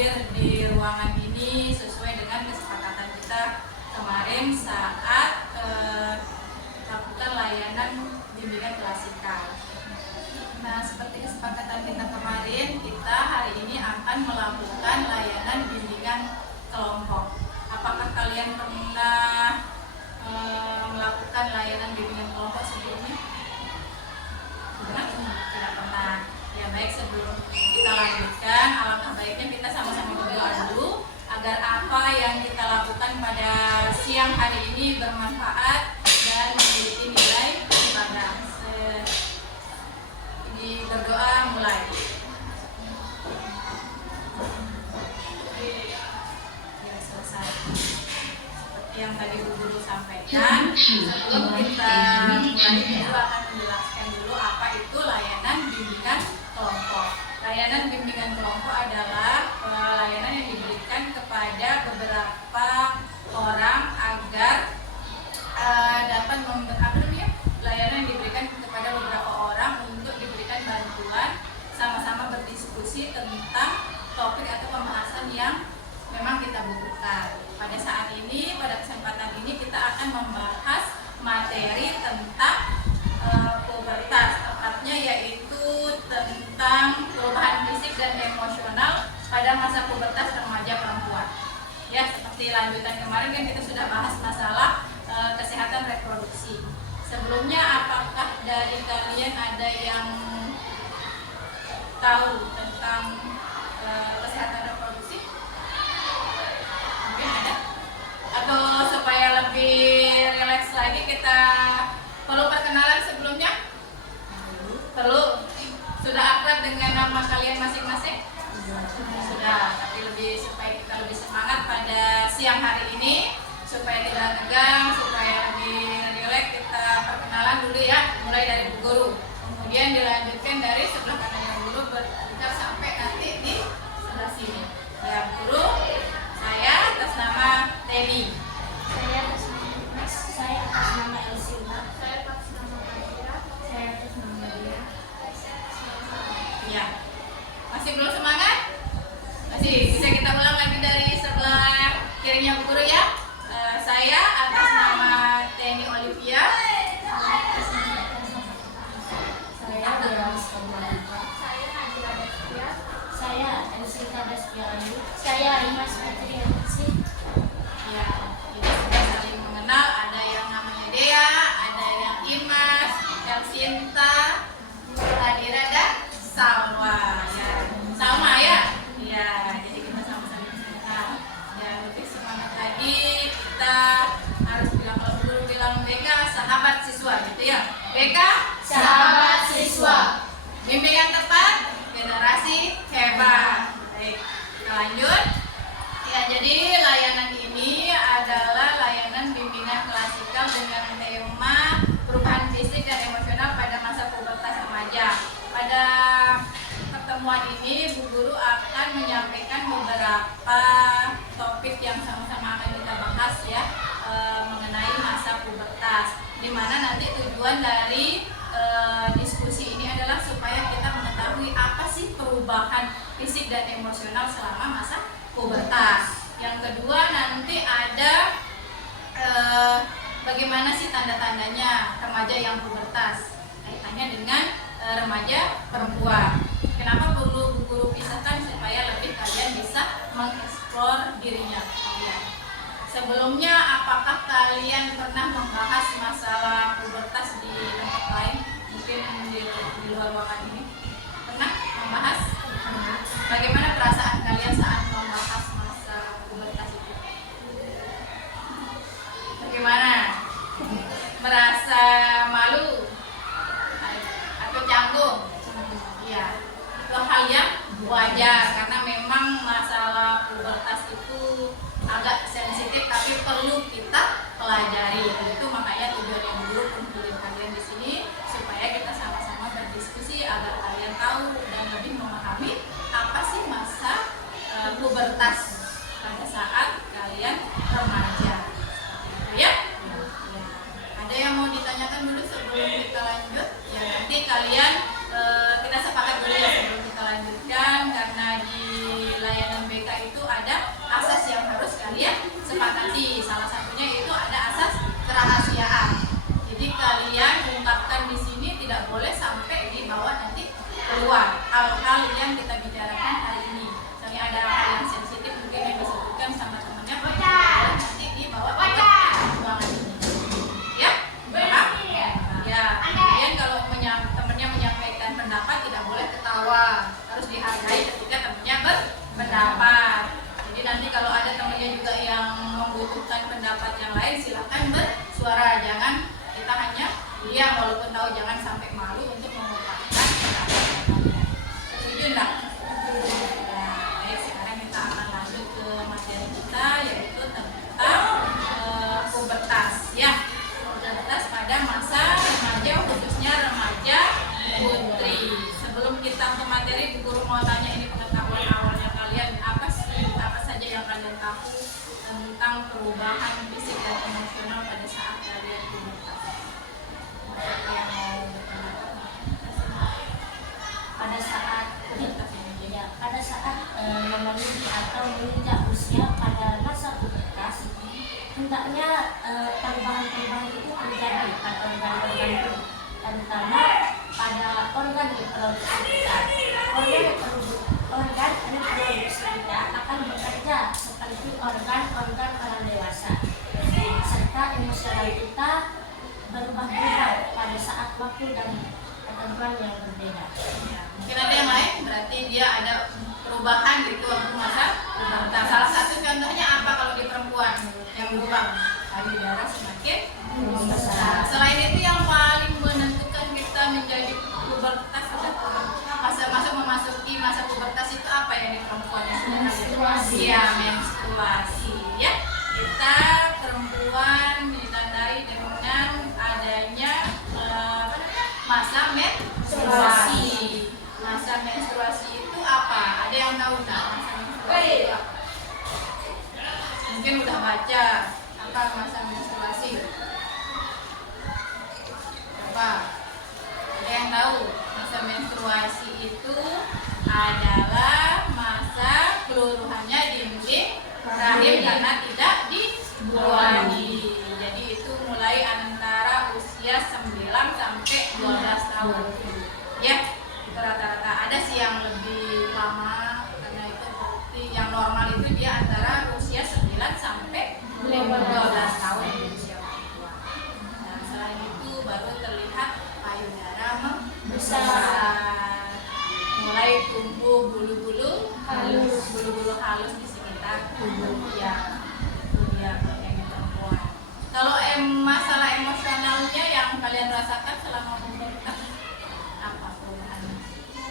hadir di ruangan ini sesuai dengan kesepakatan kita kemarin saat lakukan layanan bimbingan klasikal. Nah, seperti kesepakatan kita kemarin, kita hari ini akan melakukan layanan bimbingan kelompok. Apakah kalian pernah melakukan layanan bimbingan kelompok sebelumnya? Tidak pernah. Ya baik, sebelum kita lanjutkan, alangkah baiknya kita sama-sama berdoa dulu agar apa yang kita lakukan pada siang hari ini bermanfaat dan memiliki nilai ibadah. Berdoa mulai. Ya, selesai. Seperti yang tadi Bu Guru sampaikan, sebelum kita mulai, Guru akan menjelaskan dulu apa itu layanan bimbingan kelompok. Layanan bimbingan kelompok adalah layanan yang diberikan kepada beberapa orang agar dapat layanan yang diberikan kepada beberapa orang untuk diberikan bantuan sama-sama berdiskusi tentang topik atau pembahasan yang memang kita butuhkan. Pada saat ini, pada kesempatan ini kita akan membahas materi tentang pubertas, tepatnya yaitu tentang perubahan fisik dan emosional pada masa pubertas remaja perempuan. Ya, seperti lanjutan kemarin kan kita sudah bahas masalah kesehatan reproduksi. Sebelumnya, apakah dari kalian ada yang tahu tentang kesehatan reproduksi? Mungkin ada? Atau supaya lebih rileks lagi, kita perlu perkenalan sebelumnya? Perlu? Sudah akrab dengan nama kalian masing-masing? Sudah, tapi supaya kita lebih semangat pada siang hari ini, supaya tidak tegang, supaya lebih rileks, kita perkenalan dulu ya, mulai dari Bu Guru, kemudian dilanjutkan dari sebelah kanannya Bu Guru berputar sampai nanti di sebelah sini. Ya, Bu Guru, saya atas nama Teddy. Saya atas nama Elsinta. Saya atas nama Maria. Saya atas nama Dia. Ya, masih belum semangat? Masih, bisa kita ulang lagi dari sebelah kirinya Bu Guru ya. Saya atas nama Teni Olivia. Saya Dewas Kabupaten. Saya Nadira Destia. Saya Elsinta Destia Ayu. Saya Imas Fitri Elsi. Ya, kita sudah saling mengenal. Ada yang namanya Dea, ada yang Imas, Elsinta, Nadira dan Salwa. Ya, Salma ya. Ya, jadi kita sama-sama mengenal. Dan lebih semangat lagi, kita harus bilang, kalau dulu bilang BK sahabat siswa gitu ya. BK Sahabat siswa. bimbingan tepat generasi hebat. Baik, kita lanjut. Ya, jadi layanan ini adalah layanan bimbingan klasikal dengan tema perubahan fisik dan emosional pada masa pubertas remaja. Pada pertemuan ini Bu Guru akan menyampaikan beberapa topik yang sama-sama akan kita bahas ya, mengenai masa pubertas, di mana nanti tujuan dari diskusi ini adalah supaya kita mengetahui apa sih perubahan fisik dan emosional selama masa pubertas. Yang kedua, nanti ada bagaimana sih tanda-tandanya remaja yang pubertas, kaitannya dengan remaja perempuan. Kenapa perlu Bu Guru pisahkan supaya lebih kalian bisa mengeksplor dirinya kalian. Sebelumnya, apakah kalian pernah membahas masalah pubertas di tempat lain? Mungkin di luar ruangan ini. Pernah membahas? Bagaimana perasaan kalian saat membahas masa pubertas itu? Bagaimana? Merasa malu? Atau canggung? Iya, itu hal yang wajar karena memang masalah pubertas itu agak sensitif, tapi perlu kita pelajari. Itu makanya tujuan yang dulu kumpulin kalian di sini supaya kita sama-sama berdiskusi agar kalian tahu dan lebih memahami apa sih masa pubertas pada saat kalian remaja. Gitu ya? Ya. Ada yang mau ditanyakan dulu sebelum kita lanjut? Ya, nanti kalian kita sepakat dulu ya sebelum kita lanjutkan, karena di layanan BK lewat hal-hal yang kita bicarakan hari ini. Misalnya ada hal yang sensitif mungkin yang disebutkan sama temannya, nanti dibawa ke ruangan ini. Ya, paham? Ya. Kemudian kalau temannya menyampaikan pendapat tidak boleh ketawa, harus dihargai ketika temannya berpendapat. Jadi nanti kalau ada temannya juga yang membutuhkan pendapat yang lain, silakan bersuara. Jangan kita hanya diam, walaupun tahu, jangan sampai malu untuk mengungkapkan pendapat kalian. Setuju enggak? Nah, baik, sekarang kita akan lanjut ke materi kita, yaitu tentang pubertas. Ya, pubertas pada masa remaja, khususnya remaja putri. Sebelum kita ke materi, Bu Guru mau tanya ini pengetahuan awalnya kalian, apa saja yang kalian tahu tentang perubahan fisik dan emosional pada saat kalian pubertas? Siapa yang mau berpendapat? Pada saat memenuhi atau menginjak usia pada masa pubertas, hendaknya perubahan-perubahan itu terjadi pada organ-organ tubuh, terutama pada organ reproduksi kita. Organ reproduksi kita akan bekerja seperti organ-organ orang dewasa, serta emosional kita berubah-ubah pada saat waktu dan ketentuan yang berbeda. Mungkin ada yang lain, berarti dia ada perubahan gitu waktu masa pubertas. Salah satu contohnya apa kalau di perempuan yang berubah? Payudara semakin besar. Selain itu yang paling menentukan kita menjadi pubertas atau memasuki masa pubertas itu apa yang di perempuan? Menstruasi. Ya, menstruasi. Ya, kita perempuan ditandai dengan adanya masa menstruasi. Masa menstruasi itu apa? Ada yang tahu nggak masa menstruasi itu apa? Mungkin udah baca apa masa menstruasi. Coba, ada yang tahu? Masa menstruasi itu adalah masa keluruhannya dinding rahim karena tidak dibuahi. Jadi itu mulai antara usia 9 sampai 12 tahun. Ya, itu rata-rata. Ada sih yang lebih lama, karena itu yang normal itu dia antara usia 9 sampai 12 tahun di usia perempuan. Nah, selain itu baru terlihat payudara membesar, mulai tumbuh bulu-bulu halus di sekitar tubuh. Ya, itu dia yang perempuan. Kalau masalah emosionalnya yang kalian rasakan selama pubertas apa perubahannya?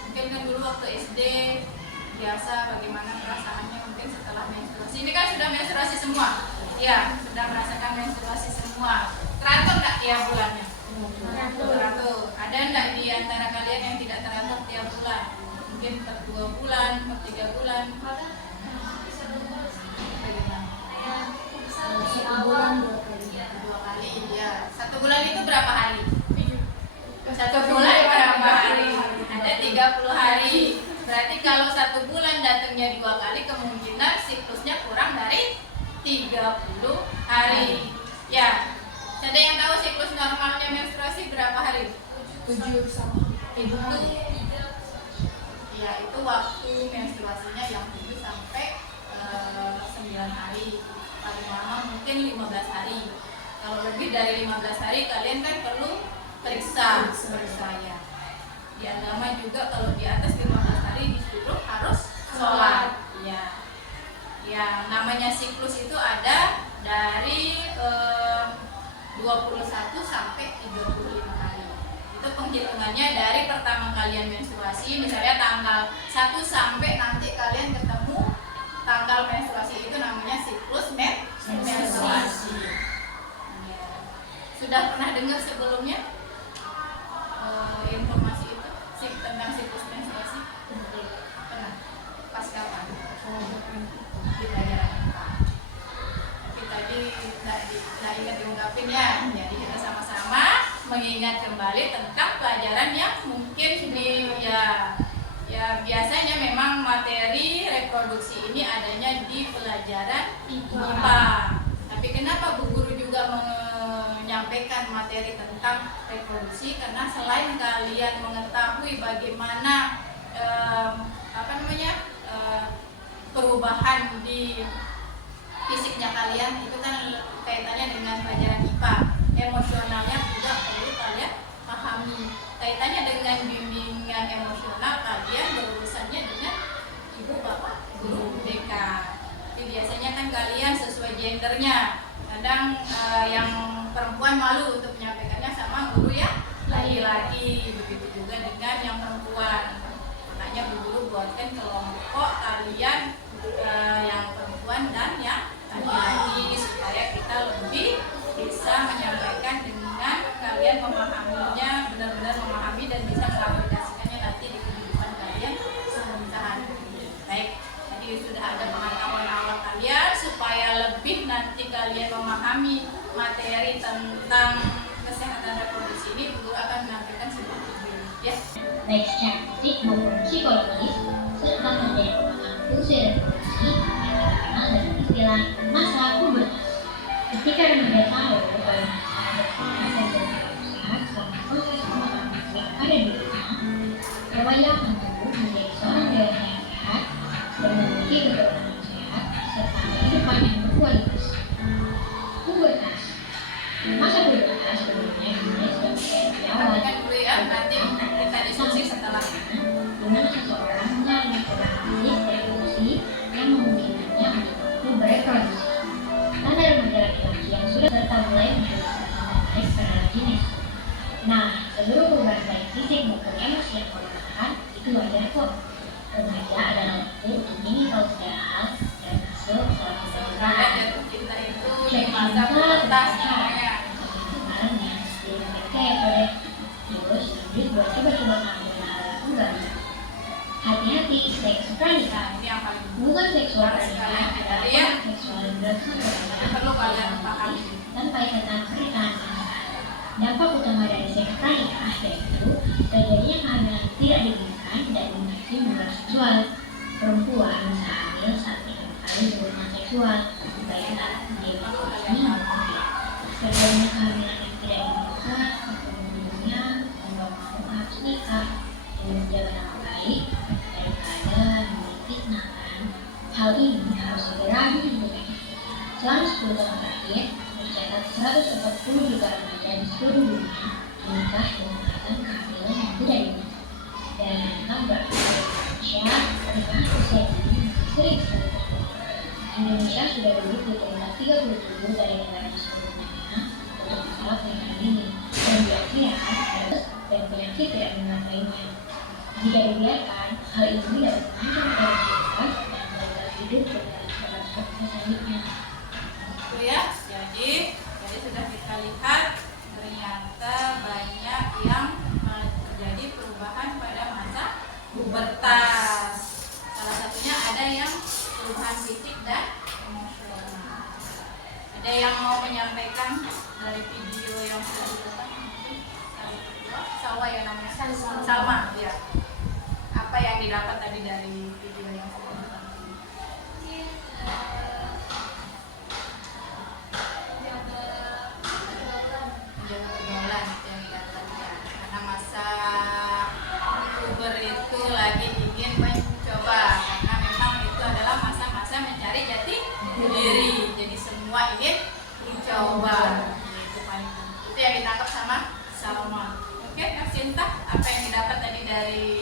Mungkin kan dulu waktu SD biasa, bagaimana perasaannya mungkin setelah menstruasi. Ini kan sudah menstruasi semua. Ya, sudah merasakan menstruasi semua. Teratur nggak tiap bulannya? Teratur. Ada nggak di antara kalian yang tidak teratur tiap bulan? Mungkin per 2 bulan, per 3 bulan. Bagaimana? 1 bulan 2 kali. Ya. 1 bulan itu berapa hari? 1 bulan berapa hari? Ada 30 hari. Berarti kalau 1 bulan datangnya 2 kali, kemungkinan siklusnya kurang dari 30 hari. Ya. Ada yang tahu siklus normalnya menstruasi berapa hari? 7 sampai Itu ya, itu waktu menstruasinya yang 7 sampai 9 hari. Paling lama mungkin 15 hari. Kalau lebih dari 15 hari kalian kan perlu periksa ya. Di agama juga kalau di atas 15 hari disuruh harus sholat. Ya. Ya, namanya siklus itu ada dari 21 sampai 35 hari. Itu penghitungannya dari pertama kalian menstruasi, misalnya tanggal 1 sampai nanti kalian ketemu tanggal menstruasi, itu namanya siklus menstruasi. Ya. Sudah pernah dengar sebelumnya informasi itu tentang siklus menstruasi? Pernah? Pas kapan? Di pelajaran apa? Tapi tadi nggak ingat diungkapin ya. Jadi kita sama-sama mengingat kembali tentang pelajaran yang mungkin ya biasanya memang materi reproduksi ini adanya di pelajaran IPA. Tapi kenapa Bu Guru juga menyampaikan materi tentang reproduksi? Karena selain kalian mengetahui bagaimana perubahan di fisiknya kalian itu kan kaitannya dengan pelajaran IPA. Emosionalnya juga perlu kalian pahami. Kaitannya dengan bimbingan emosional, kalian berurusannya dengan ibu bapak guru BK. Jadi biasanya kan kalian sesuai gendernya. Kadang yang perempuan malu untuk menyampaikannya sama guru yang laki-laki, begitu juga dengan yang perempuan. Makanya bu guru buatkan kelompok kalian yang perempuan dan yang laki-laki supaya kita lebih bisa menyampaikan dengan kalian memahaminya, benar-benar memahami dan bisa mengaplikasikannya nanti di kehidupan kalian sehari-hari. Baik, jadi sudah ada pengetahuan awal kalian supaya lebih nanti kalian memahami materi tentang kesehatan reproduksi ini, guru akan menampilkan sebuah video ya. Baik secara fisik maupun psikologis, serta menjadi pemahaman fungsi reproduksi yang dikenal dengan istilah masa pubertas. Ketika remaja tahu bahwa ada proses yang sehat selama proses pemahaman yang ada di rumah, remaja akan tumbuh menjadi seorang dewasa yang sehat dan memiliki keturunan yang sehat serta kehidupan yang berkualitas. Pubertas. Masa pubertas sebenarnya dimulai sebagai awal Nanti kita diskusi setelah di mana seseorang mengalami perubahan fisik reproduksi yang memungkinkannya untuk bereproduksi. Tanda remaja laki-laki yang sudah serta mulai menunjukkan tanda pada jenis. Nah, seluruh perubahan baik fisik maupun emosi yang kau rasakan itu wajar kok. Remaja adalah waktu untuk ingin tahu segala hal dan masuk dalam kebenaran. jatuh cinta itu di masa pubertas namanya. Sebenarnya diri mereka ya pada terus lanjut buat coba-coba ngambil hal yang baru. Hati-hati seks pranikah. Ini yang paling Hubungan seksual harus pranikah kalian adalah hindari ya. hubungan seksual yang dilakukan Perlu kalian pahami. tanpa ikatan pernikahan sama sekali. Dampak utama dari seks pranikah yaitu terjadinya kehamilan tidak diinginkan dan infeksi menular seksual. Perempuan bisa hamil saat pertama kali berhubungan seksual, baik saat dia ini maupun tidak. Terjadinya kehamilan yang tidak diinginkan ujung-ujungnya membawa harus nikah dengan menjaga nama baik daripada memfitnah kan. Hal ini harus segera dihentikan. Selama 10 tahun terakhir, tercatat 140 juta remaja di seluruh dunia menikah dengan alasan kehamilan yang tidak diinginkan. Dan memang Indonesia pernikahan usia dini masih sering sekali terjadi. Indonesia sudah dulu di peringkat 37 dari negara di seluruh dunia untuk masalah pernikahan dini dan diakhiran dan penyakit tidak menular lainnya. Jika dibiarkan, hal ini dapat mengancam kreativitas dan gagal hidup pada selanjutnya. Itu ya. Jadi sudah kita lihat ternyata banyak yang terjadi perubahan pada masa pubertas. Salah satunya ada yang perubahan fisik dan emosional. Ada yang mau menyampaikan dari video yang sudah ditonton? Salwa ya namanya. Salma ya. Apa yang didapat tadi dari video yang sudah ditonton? Menjaga pergaulan yang didapat ya. Karena masa puber itu lagi ingin mencoba, karena memang itu adalah masa-masa mencari jati diri. Jadi semua ingin dicoba. Itu yang ditangkap sama Salma. Oke, Kak Sinta, apa yang didapat tadi dari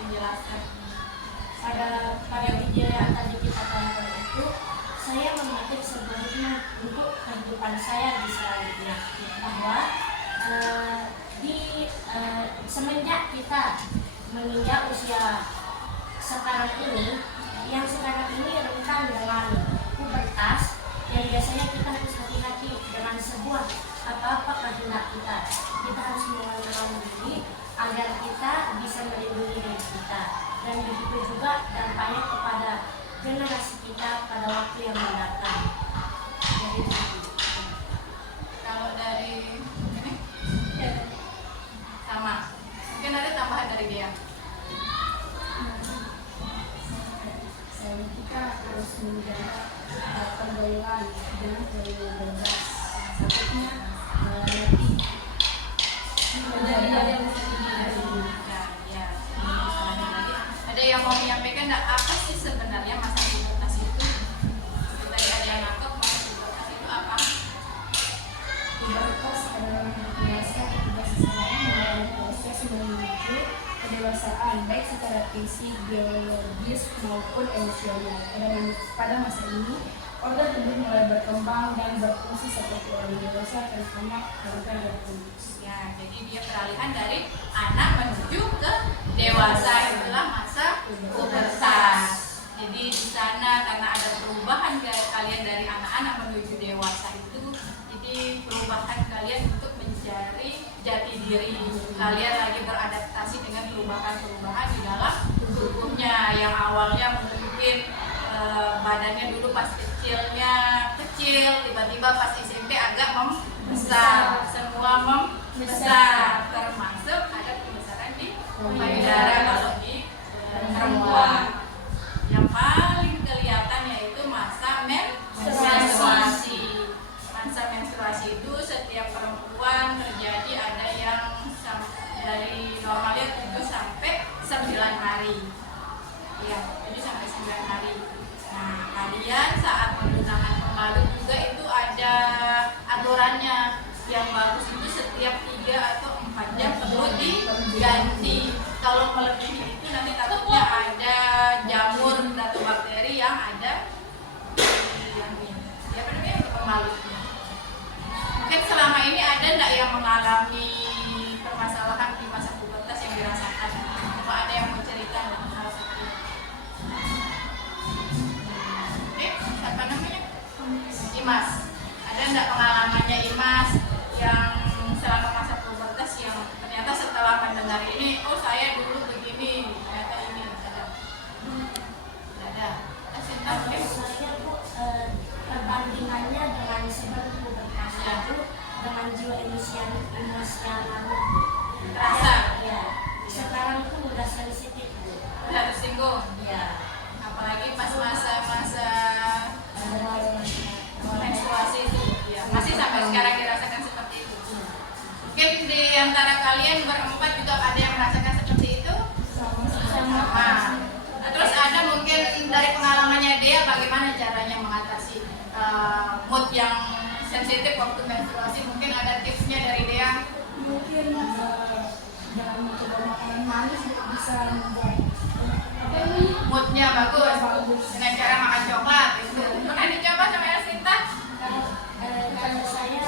penjelasan? Pada video yang tadi kita tonton itu, saya memetik sebuah hikmah untuk kehidupan saya di selanjutnya, bahwa semenjak kita menginjak usia sekarang ini, yang sekarang ini rentan dengan pubertas, yang biasanya kita harus hati-hati dengan sebuah apa-apa kehendak kita. Kita harus mengontrol diri agar kita bisa melindungi diri kita, dan begitu juga dampaknya kepada generasi kita pada waktu yang mendatang. Jadi Kalau dari ini sama, mungkin ada tambahan dari dia. kita harus menjaga pergaulan dengan pergaulan bebas. Satunya mengerti. Ya, ya. mau menyampaikan apa sih sebenarnya masa pubertas itu? Tadi ada yang nangkep masa pubertas itu apa? Pubertas adalah masa ketika seseorang mengalami proses menuju kedewasaan, baik secara fisik, biologis maupun emosional. Pada masa ini, organ tubuh mulai berkembang dan berfungsi seperti orang dewasa, terutama organ reproduksi. Ya, jadi dia peralihan dari anak menuju ke dewasa, itulah masa pubertas. Jadi di sana karena ada perubahan kalian dari anak-anak menuju dewasa itu, jadi perubahan kalian untuk mencari jati diri kalian lagi beradaptasi dengan perubahan-perubahan di dalam tubuhnya yang awalnya mungkin badannya dulu pas kecilnya kecil, tiba-tiba pas SMP agak membesar, semua membesar, termasuk ada pembesaran di payudara kalau di perempuan. Yang paling kelihatan yaitu masa menstruasi. Masa menstruasi itu setiap perempuan terjadi ada yang dari normalnya 7 sampai 9 hari. Ya, 7 sampai 9 hari. Nah, kalian saat menggunakan pembalut juga itu ada aturannya. Yang bagus itu setiap 3 atau 4 jam perlu diganti. Kalau melebihi itu nanti takutnya ada jamur atau bakteri yang ada di apa namanya pembalutnya. Mungkin selama ini ada enggak yang mengalami permasalahan di masa pubertas yang dirasakan? Apa ada yang mau cerita hal seperti itu? Siapa namanya? Imas. Ada enggak pengalamannya Imas yang selama masa pubertas yang ternyata setelah mendengar ini, oh saya dulu begini, ternyata ini ada? Ada. Saya tuh perbandingannya dengan sebelum pubertas itu dengan jiwa emosional Terasa? ya. Sekarang tuh udah sensitif. Udah tersinggung? Ya. Apalagi pas masa-masa menstruasi itu, ya, masih sampai sekarang dirasakan seperti itu. Mungkin di antara kalian berempat juga ada yang merasakan seperti itu? Sama. Nah, terus ada mungkin dari pengalamannya dia bagaimana caranya mengatasi mood yang sensitif waktu menstruasi? Mungkin ada tipsnya dari dia? Mungkin jangan mencoba makanan manis bisa membuat Moodnya bagus dengan cara makan coklat itu. Pernah dicoba sama Elsinta? Kalau saya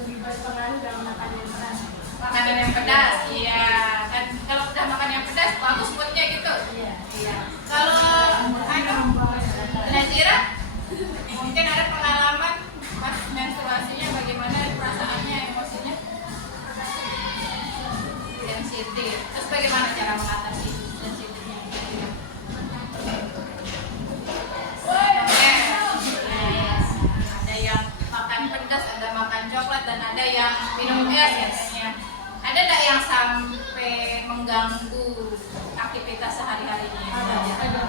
lebih berpengaruh dalam makan yang keras. Makanan yang pedas, iya. Kan kalau udah makan yang pedas bagus moodnya gitu. Iya. Iya. Kalau Nazira, mungkin ada pengalaman pas menstruasinya bagaimana perasaannya, emosinya? Sensitif. Terus bagaimana cara mengatasi sensitifnya? Yes. Ada yang makan pedas, ada makan coklat, dan ada yang minum es katanya. Ada nggak yang sampai mengganggu aktivitas sehari-harinya? ada.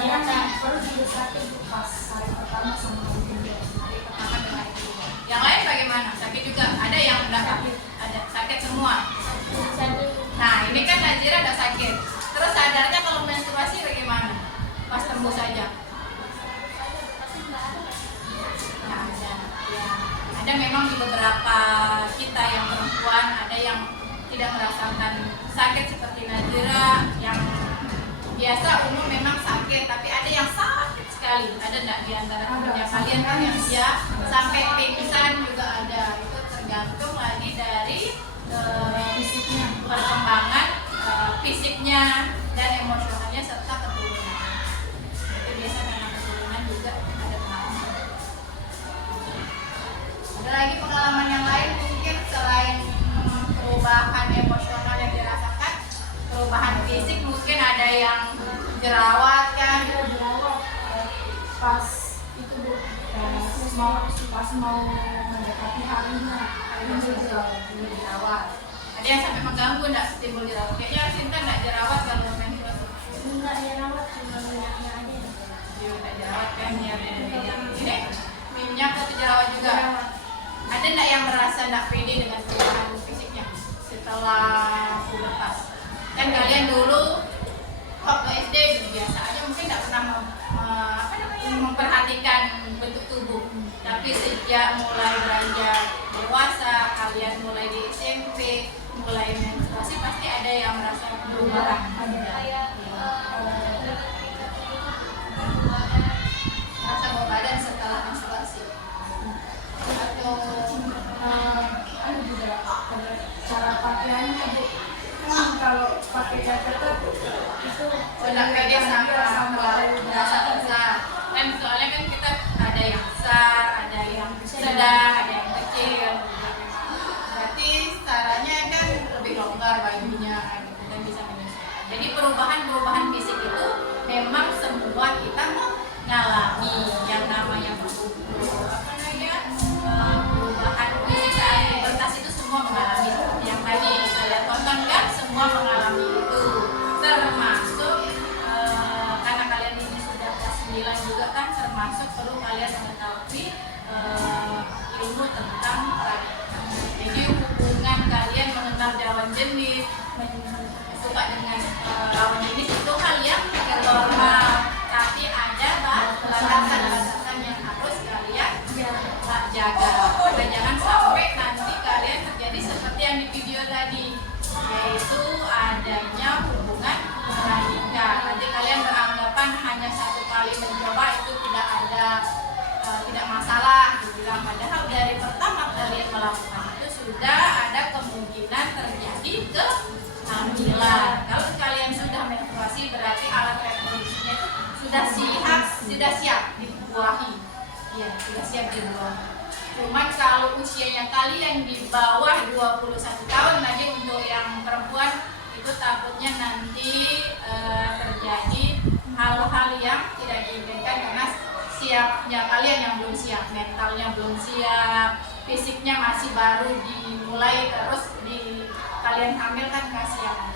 Kadang perlu juga sakit pas hari pertama sama hari kedua. Hari pertama dan hari kedua. Yang lain bagaimana? Sakit juga? Ada yang enggak sakit? Ada sakit semua. Nah, ini kan Najira enggak sakit. Terus sadarnya kalau menstruasi bagaimana? Pas tembus saja. Nah, ada. Ya. Ada memang di beberapa kita yang perempuan ada yang tidak merasakan sakit seperti Najira yang biasa umum memang sakit, tapi ada yang sakit sekali. Ada enggak di antara temannya kalian kan yang dia sampai pingsan juga ada. Itu tergantung lagi dari Fisiknya. perkembangan fisiknya dan emosionalnya serta keturunan. Itu biasa karena keturunan juga ada pengalaman. Ada lagi pengalaman yang lain mungkin selain perubahan emosional yang dirasakan, perubahan fisik mungkin ada yang jerawat kan? Jerawat pas itu pas mau mendekati harinya Jerawat. Ada yang sampai mengganggu enggak timbul jerawat? Kayaknya Sinta enggak jerawat kalau menstruasi. Enggak jerawat, cuma minyaknya aja. Dia udah jerawat kan ya. Ini minyak atau jerawat juga. Ada enggak yang merasa enggak pede dengan perubahan fisiknya setelah pubertas? Kan kalian dulu waktu SD biasa aja mungkin nggak pernah memperhatikan bentuk tubuh, tapi sejak mulai beranjak dewasa, kalian mulai di SMP, mulai menstruasi, pasti ada yang merasa perubahan. Merasa bau badan setelah menstruasi atau ada juga cara pakaiannya Bu. Kalau pakai jaket itu sudah pede sama merasa besar. Kan soalnya kan kita ada yang besar, ada yang sedang, ada yang kecil. Berarti caranya kan lebih longgar bajunya gitu, dan bisa menyesuaikan. Jadi perubahan fisik itu memang semua kita mengalami yang namanya perubahan fisik saat pubertas itu semua mengalami. Yang tadi kalian tonton kan semua mengalami itu, termasuk karena kalian ini sudah kelas 9 juga kan, termasuk perlu kalian mengetahui ilmu tentang pranikah. Jadi hubungan kalian mengenal lawan jenis, suka dengan lawan jenis itu hal yang normal, tapi ada batasan-batasan yang harus kalian jaga. Dan jangan sampai nanti kalian terjadi seperti yang di video tadi, yaitu adanya hubungan pranikah. Nanti kalian beranggapan hanya satu kali mencoba itu tidak masalah dibilang, padahal dari pertama kalian melakukan itu sudah ada kemungkinan terjadi kehamilan. Kalau kalian sudah menstruasi berarti alat reproduksinya itu sudah siap dibuahi. Ya, sudah siap dibuahi. Cuman kalau usianya kalian di bawah 21 tahun lagi untuk yang perempuan itu takutnya nanti terjadi hal-hal yang tidak diinginkan karena siapnya kalian yang belum siap, mentalnya belum siap, fisiknya masih baru dimulai terus kalian hamil kan kasihan,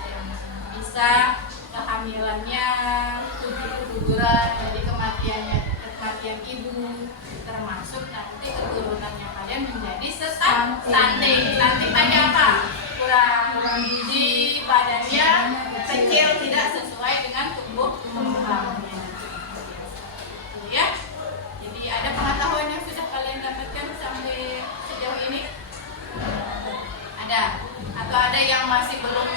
bisa kehamilannya keguguran, jadi kematian ibu, termasuk nanti keturunannya kalian menjadi stunting. Stunting tadi apa? Kurang gizi, badannya kecil, tidak sesuai dengan tumbuh kembangnya. Ya, jadi ada pengetahuan yang sudah kalian dapatkan sampai sejauh ini? Ada? Atau ada yang masih belum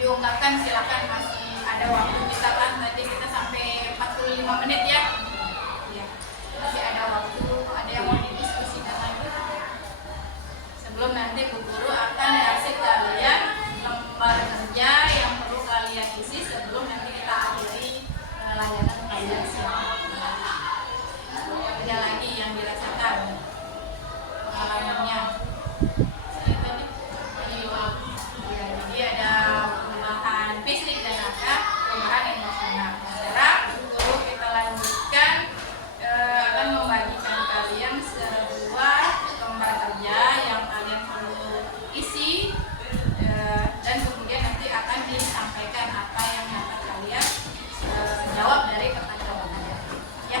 diungkapkan? Silakan, masih ada waktu. Kita kan tadi kita sampai 45 menit ya. Ya, masih ada waktu. Ada yang mau didiskusikan lagi? Sebelum nanti Bu Guru akan kasih kalian lembar kerja yang perlu kalian isi sebelum nanti kita akhiri layanan kalian siang. Ada lagi yang dirasakan pengalamannya? Ya, jadi ada perubahan fisik dan ada perubahan emosional. Sekarang guru kita lanjutkan akan membagikan kalian sebuah lembar kerja yang kalian perlu isi dan kemudian nanti akan disampaikan apa yang dapat kalian jawab dari pertanyaan kalian. Ya.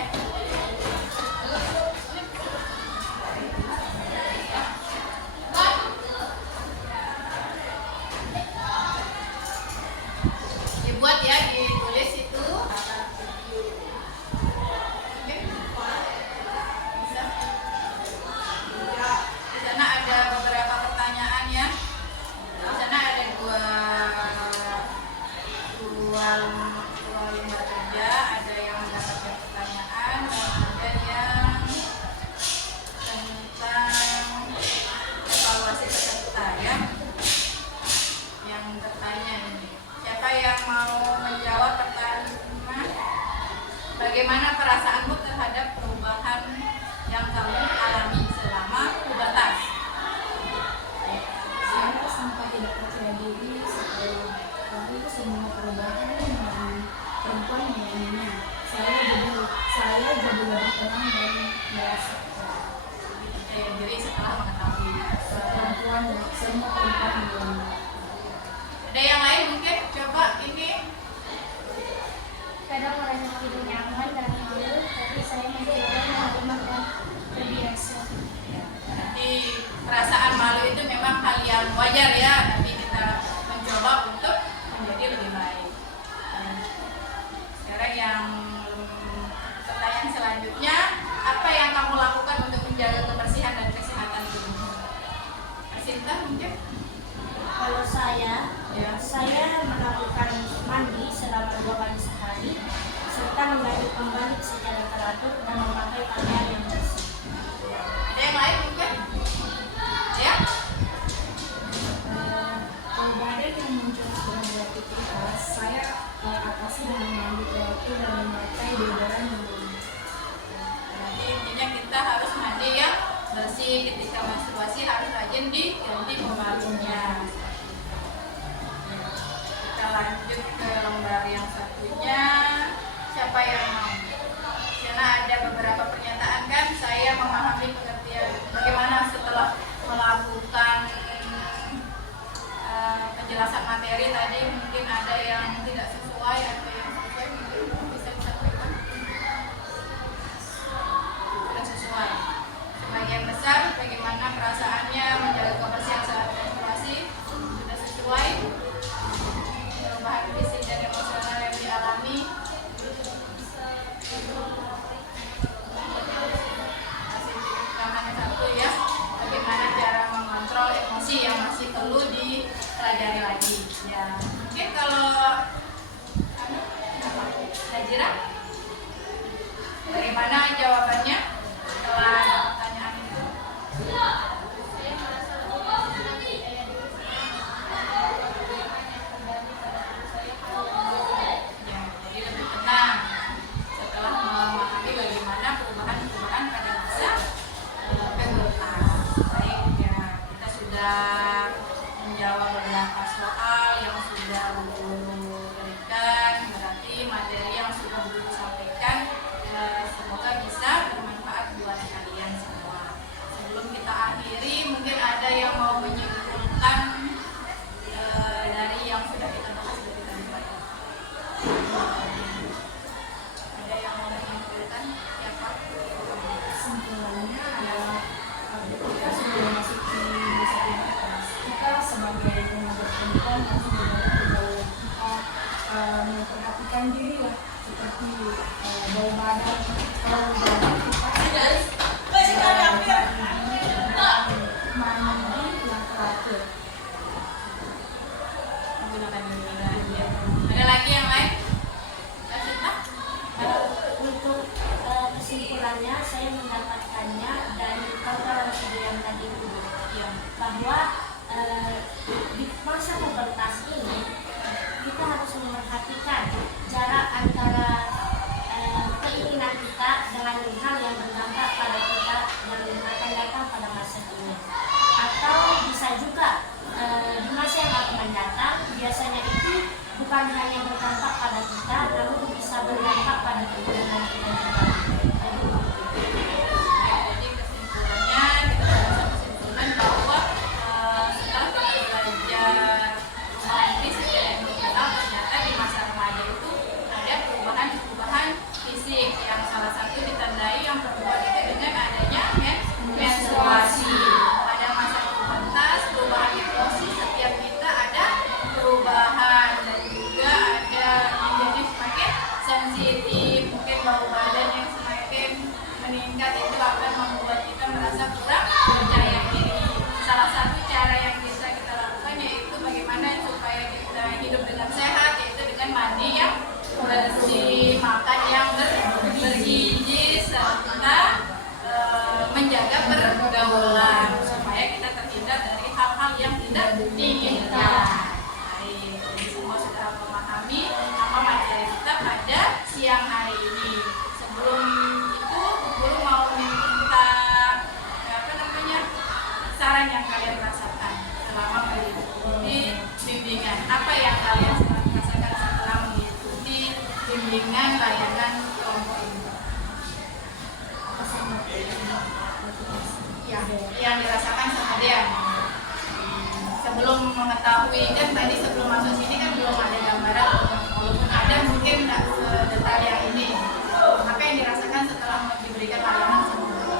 Dibuat ya, ditulis itu. Oke. Bisa. Di sana ada beberapa pertanyaan ya. Di sana ada dua lembar kerja, ada yang mendapatkan pertanyaan dan ada yang tentang evaluasi peserta ya. Yang bertanya ini, siapa yang mau menjawab pertanyaan? Bagaimana perasaanmu terhadap perubahan yang kamu alami selama pubertas? Saya sempat tidak percaya diri setelah itu semua perubahan yang perempuan mengalaminya. Saya jadi lebih tenang dan merasa Percaya diri setelah mengetahui perempuan dan semua perempuan mengalami. Ada yang lain mungkin? Coba ini. Kadang merasa tidak nyaman dan malu, tapi saya mencoba menerima dan terbiasa. Jadi perasaan malu itu memang hal yang wajar ya, tapi kita mencoba untuk menjadi lebih baik. mandi selama 2 kali sehari, serta membalik secara teratur dan memakai pakaian yang bersih. Ada yang lain mungkin? Ya? Kalau badan yang muncul setelah beraktivitas, saya atasi dengan mandi teratur dan memakai deodoran yang Jadi intinya kita harus mandi yang bersih. Ketika menstruasi harus rajin diganti pembalut-nya. Kita lanjut ke lembar yang satunya. Siapa yang mau? Karena ada beberapa pernyataan kan, saya memahami pengertian bagaimana setelah melakukan penjelasan materi tadi, mungkin ada yang tidak sesuai atau yang sesuai, mungkin bisa disampaikan. Sudah sesuai. Sebagian besar bagaimana perasaannya menjaga kebersihan saat menstruasi sudah sesuai. Perubahan fisik dan emosional yang dialami hanya satu ya, bagaimana cara mengontrol emosi yang masih perlu dipelajari lagi ya. Mungkin kalau Najira, bagaimana jawabannya setelah pertanyaan itu? Ya, jadi lebih tenang setelah memahami bagaimana perubahan-perubahan pada masa pubertas. Baik ya, kita sudah menjawab beberapa soal yang sudah guru berikan. Berarti materi yang sudah guru sampaikan semoga bisa bermanfaat buat kalian semua. Sebelum kita akhiri, mungkin ada yang mau menyimpulkan dari yang sudah kita bahas dari tadi pagi. Ada yang mau menyimpulkan? Siapa? kesimpulannya adalah kita sudah memasuki masa pubertas. Kita sebagai remaja perempuan harus benar-benar kita memperhatikan diri lah, seperti bau badan. Kalau bau badan kita mandi yang teratur. Menggunakan deodoran ya. Ada lagi yang lain? Lanjut. Untuk kesimpulannya, saya mendapatkannya dari paparan video yang tadi itu, Iya. bahwa di masa pubertas ini kita harus memperhatikan jarak antara keinginan kita dengan hal yang berdampak pada kita dan akan datang pada masa ini. Atau bisa juga di masa yang akan mendatang, biasanya itu bukan hanya berdampak pada kita, namun bisa berdampak pada keturunan kita juga. Jadi kesimpulannya kita bisa kesimpulan bahwa setelah kita belajar fisik dan emosional, ternyata di masa remaja itu ada perubahan fisik yang salah satu ditandai yang kedua itu dengan adanya menstruasi. Pada masa pubertas, perubahan emosi setiap kita ada perubahan dan juga ada yang jadi semakin sensitif, mungkin bau badan yang semakin meningkat itu akan membuat kita merasa kurang percaya diri. Salah satu cara yang bisa kita lakukan yaitu bagaimana supaya kita hidup dengan sehat, yaitu dengan mandi yang bersih, makan yang bergizi, serta menjaga pergaulan supaya kita terhindar dari hal-hal yang tidak diinginkan. Baik, jadi semua sudah memahami apa materi kita pada siang hari ini. Sebelum itu, guru mau minta saran yang kalian rasakan selama mengikuti bimbingan. Apa yang kalian rasakan setelah mengikuti bimbingan layanan kelompok ini? Ya, yang dirasakan sama dia. Sebelum mengetahui, kan tadi sebelum masuk sini kan belum ada gambaran, walaupun ada mungkin nggak sedetail yang ini. Apa yang dirasakan setelah diberikan layanan sama guru?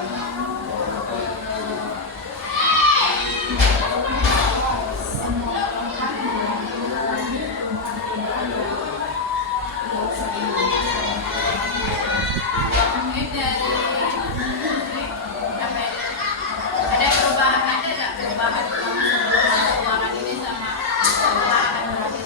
Ada perubahan, ada nggak perubahan sebelum masuk ruangan ini sama setelah akan berakhir?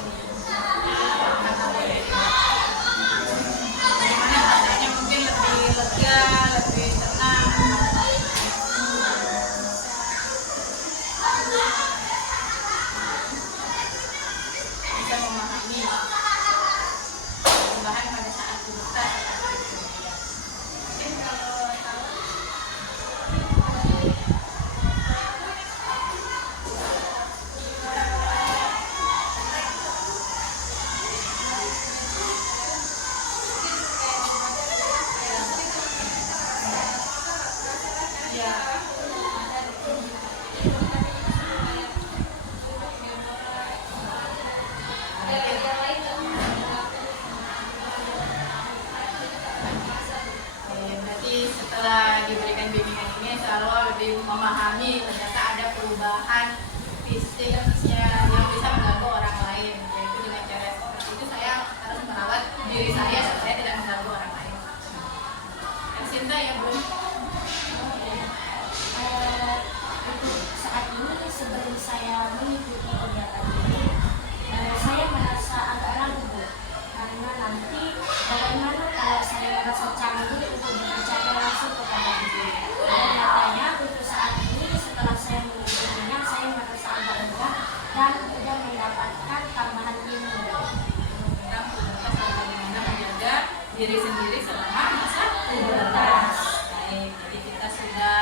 diri sendiri selama masa pubertas. Baik, jadi kita sudah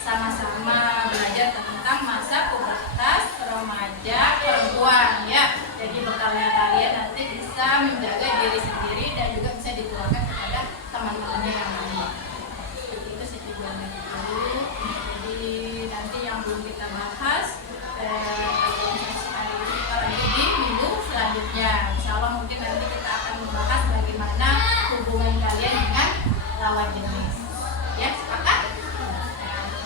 sama-sama belajar tentang masa pubertas remaja perempuan ya. Jadi bekalnya kalian nanti bisa menjaga diri sendiri dan juga bisa ditularkan kepada teman-temannya yang lain. Itu sih tujuannya dulu. Jadi nanti yang belum kita bahas hari ini kita lanjut di minggu selanjutnya. Insya Allah mungkin nanti kita akan membahas bagaimana hubungan kalian dengan lawan jenis. Ya, sepakat?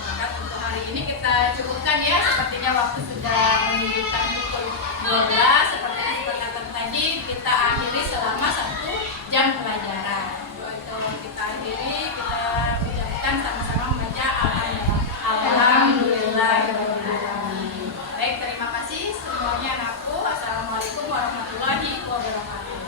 Nah, untuk hari ini kita cukupkan ya. Sepertinya waktu sudah menunjukkan pukul 12. Seperti yang disepakatan tadi, kita akhiri selama 1 jam pelajaran. Itu kita akhiri, kita ucapkan sama-sama membaca Alhamdulillah. Baik, terima kasih semuanya anakku. Assalamualaikum warahmatullahi wabarakatuh.